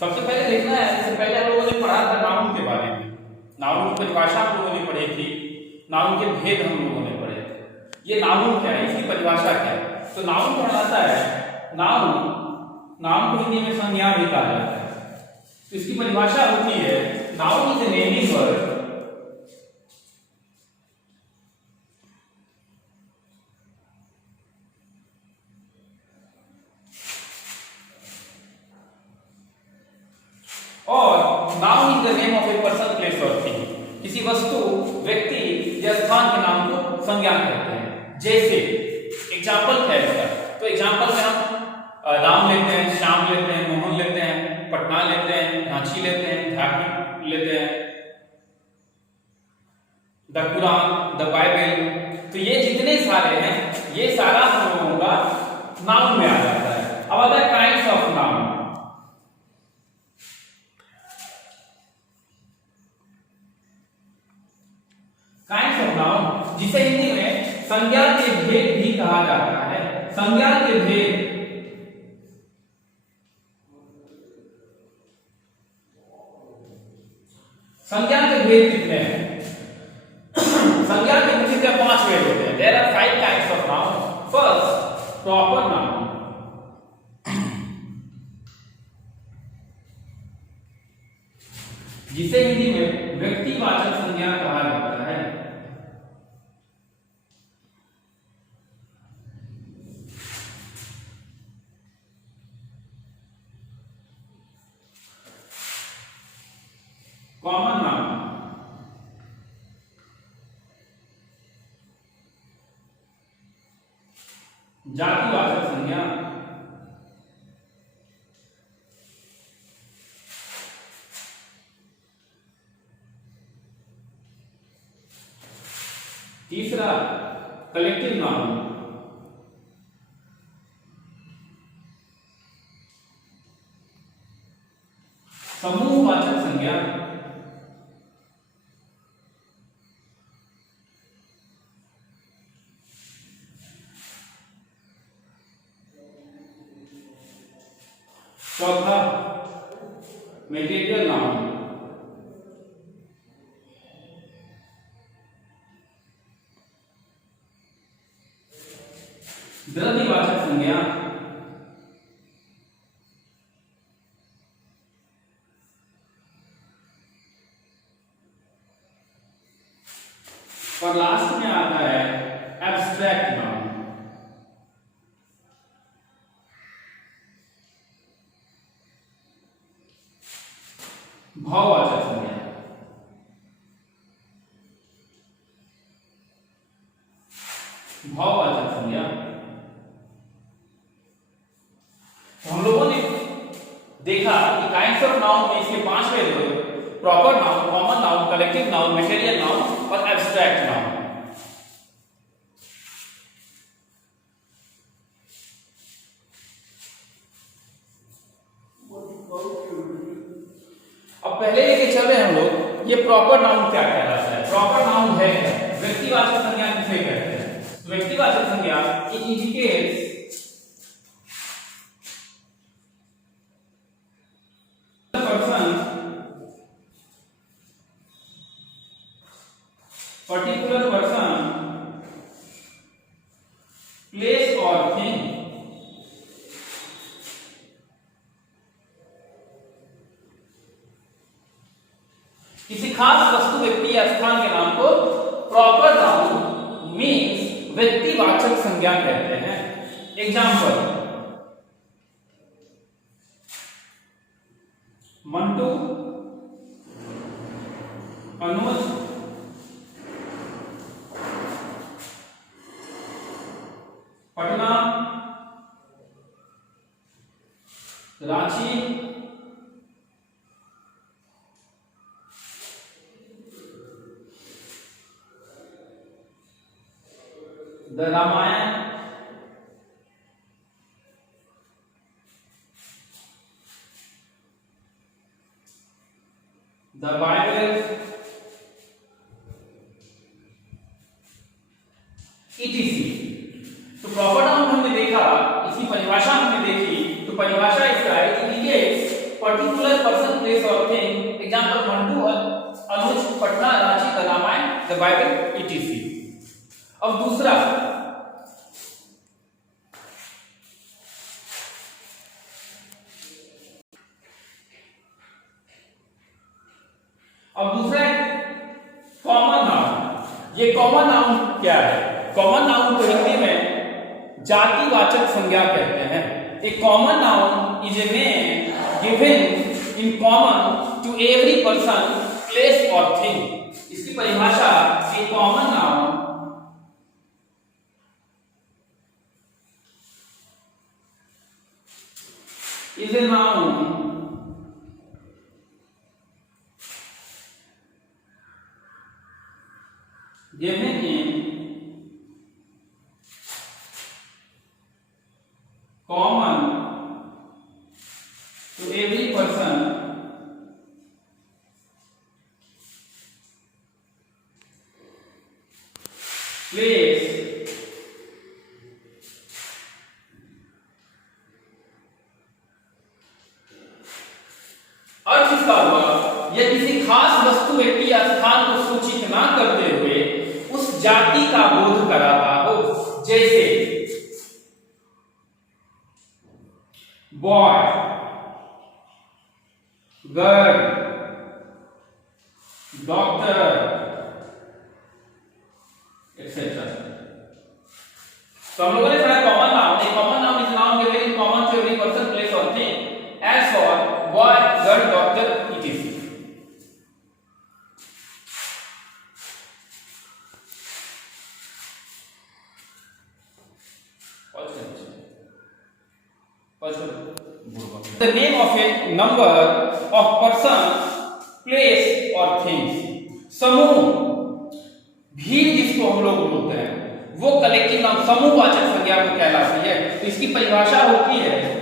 सबसे पहले देखना है, इससे पहले हम लोगों ने पढ़ा था नाउन के बारे में। नाउन की परिभाषा हम लोगों ने पढ़ी थी, नाउन के भेद हम लोगों ने पढ़े थे। ये नाउन क्या है, इसकी परिभाषा क्या है? तो नाउन कहलाता है, नाउन को हिंदी में संज्ञा भी कहा जाता है। तो इसकी परिभाषा होती है, noun is a naming word और noun is the name of a person, place और थिंग। किसी वस्तु, व्यक्ति या स्थान के नाम को संज्ञा कहते हैं। जैसे एग्जाम्पल क्या है इसका? तो एग्जाम्पल में हम राम लेते हैं, श्याम लेते हैं, मोहन लेते हैं, पटना लेते हैं, झांसी लेते हैं, झारखंड लेते हैं, द कुरान, द बाइबल। तो ये जितने सारे हैं, ये सारा हम लोगों का नाउन में आ जाता है। अब आता है kinds of noun. Kinds of noun, जिसे हिंदी में संज्ञा के भेद भी कहा जाता है। संज्ञा के भेद, संज्ञा के भेद कितने हैं? संज्ञा के मुख्य 5 भेद होते हैं। There are 5 types of noun. First, proper noun. जिसे हिंदी में व्यक्तिवाचक संज्ञा कहा जाता है। कॉमन नाउन, जातिवाचक संज्ञा। तीसरा, कलेक्टिव नाउन। समूहवाचक संज्ञा। चौथा, मटेरियल नाउन। द्रव्यवाचक संज्ञा। और लास्ट में आता है एब्स्ट्रैक्ट नाउन। भाववाचक संज्ञा। भाववाचक संज्ञा। तो हम लोगों ने देखा कि काइंड्स ऑफ नाउन में इसके 5 भेद हुए: proper noun, common noun, collective noun, material noun और एब्स्ट्रैक्ट नाउन। अब पहले लेके चल रहे हैं हम लोग, ये प्रॉपर नाउन क्या कहलाता है? प्रॉपर नाउन है व्यक्तिवाचक संज्ञा किसे कहते हैं? व्यक्तिवाचक संज्ञा it indicates particular person, place और थिंग। किसी खास वस्तु, व्यक्ति या स्थान के नाम को प्रॉपर नाउन मीन्स व्यक्तिवाचक संज्ञा कहते हैं। Example, Mantu, Anuj, Patna, Ranchi, the Ramayana, the Bible, etc। तो प्रॉपर नाउन हमने देखा, इसी परिभाषा हमने देखी। तो परिभाषा इसका है, इंडिकेट्स पर्टिकुलर पर्सन प्लेस और thing, example Mantu, Anuj, Patna, Ranchi, the Ramayana, the Bible, etc. अब दूसरा कॉमन नाउन। ये कॉमन नाउन क्या है? कॉमन नाउन को हिंदी में जातिवाचक संज्ञा कहते हैं। A common noun is a name given in common to every person, place और थिंग। इसकी परिभाषा, a common noun is a noun given in common to every person, place अर्थ इसका हुआ, यह किसी खास वस्तु, व्यक्ति या स्थान को सूचित ना करते हुए उस जाति का बोध कराता हो। जैसे बॉय, गर्ल, डॉक्टर, एक्सेट्रा। तो हम लोगों ने पढ़ा common noun. A common noun is noun given in common to every person, place और thing, as for boy, girl, doctor, etc. The name of a number of person, place और things। समूह, भीड़ जिसको हम लोग बोलते हैं, वो कलेक्टिव नाम समूहवाचक संज्ञा को कहलाती है। तो इसकी परिभाषा होती है,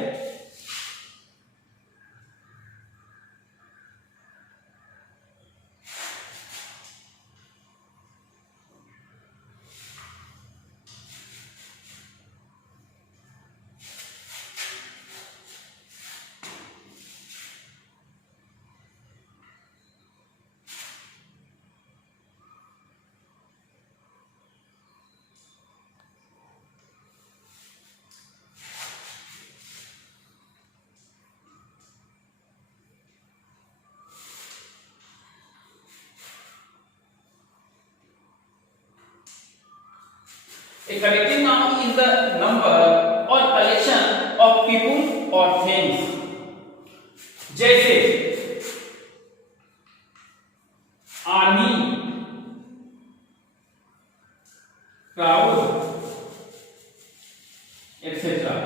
a collective noun is the number or collection of people or things। जैसे आर्मी, क्राउड, एक्सेट्रा।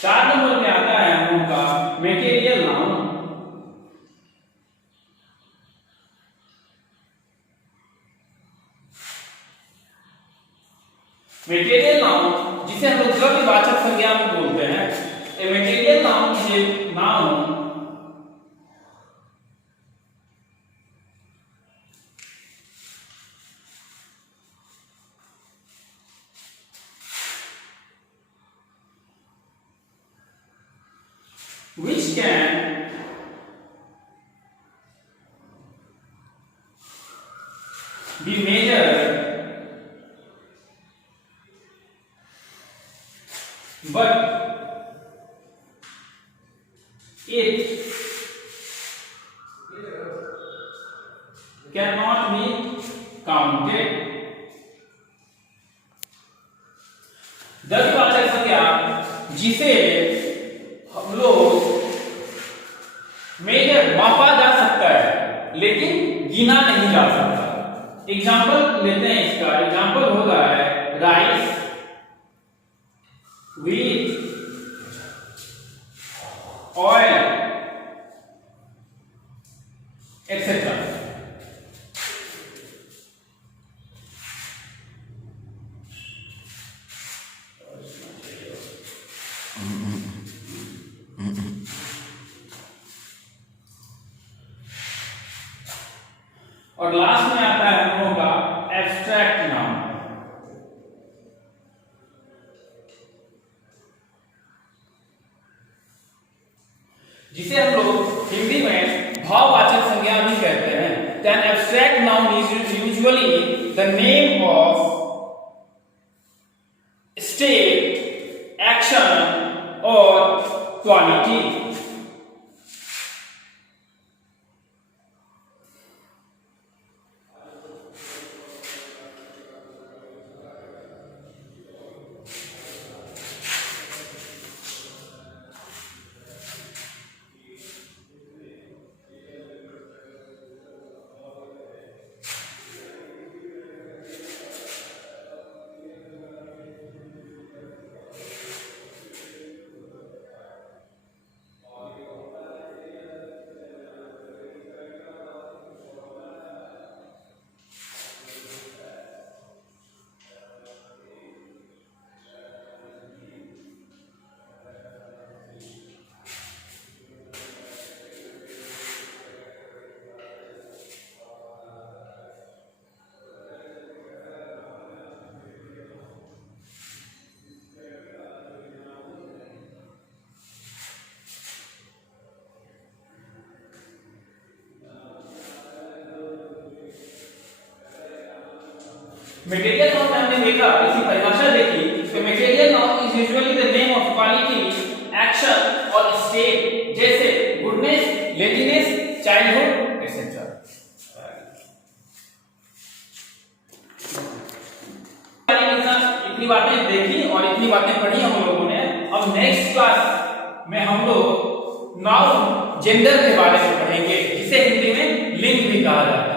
चार नंबर में आता है हम लोग का मेटेरियल नाउन। मेटेरियल नाउन जिसे हम लोग द्रव्यवाचक संज्ञा में बोलते हैं। A material noun is a noun which can be measured but it cannot be counted। द्रव्यवाचक संज्ञा जिसे हम लोग मेजर मापा जा सकता है लेकिन गिना नहीं जा सकता। एग्जाम्पल लेते हैं, इसका एग्जाम्पल होगा राइस, व्हीट, ऑयल, एक्सेट्रा। और लास्ट में आता है हम लोगों का एब्स्ट्रैक्ट नाउन, जिसे हम लोग हिंदी में भाववाचक संज्ञा भी कहते हैं। An abstract noun is usually the name of state, action or quality. Material noun में हमने देखा, इसी परिभाषा देखी कि material noun is usually the name of quality, action और स्टेट, जैसे गुडनेस, लेजीनेस, चाइल्डहुड एटसेट्रा। इतनी बातें देखी और इतनी बातें पढ़ी हम लोगों ने। अब नेक्स्ट क्लास में हम लोग नाउन जेंडर के बारे में पढ़ेंगे, जिसे हिंदी में लिंग भी कहा जाता है।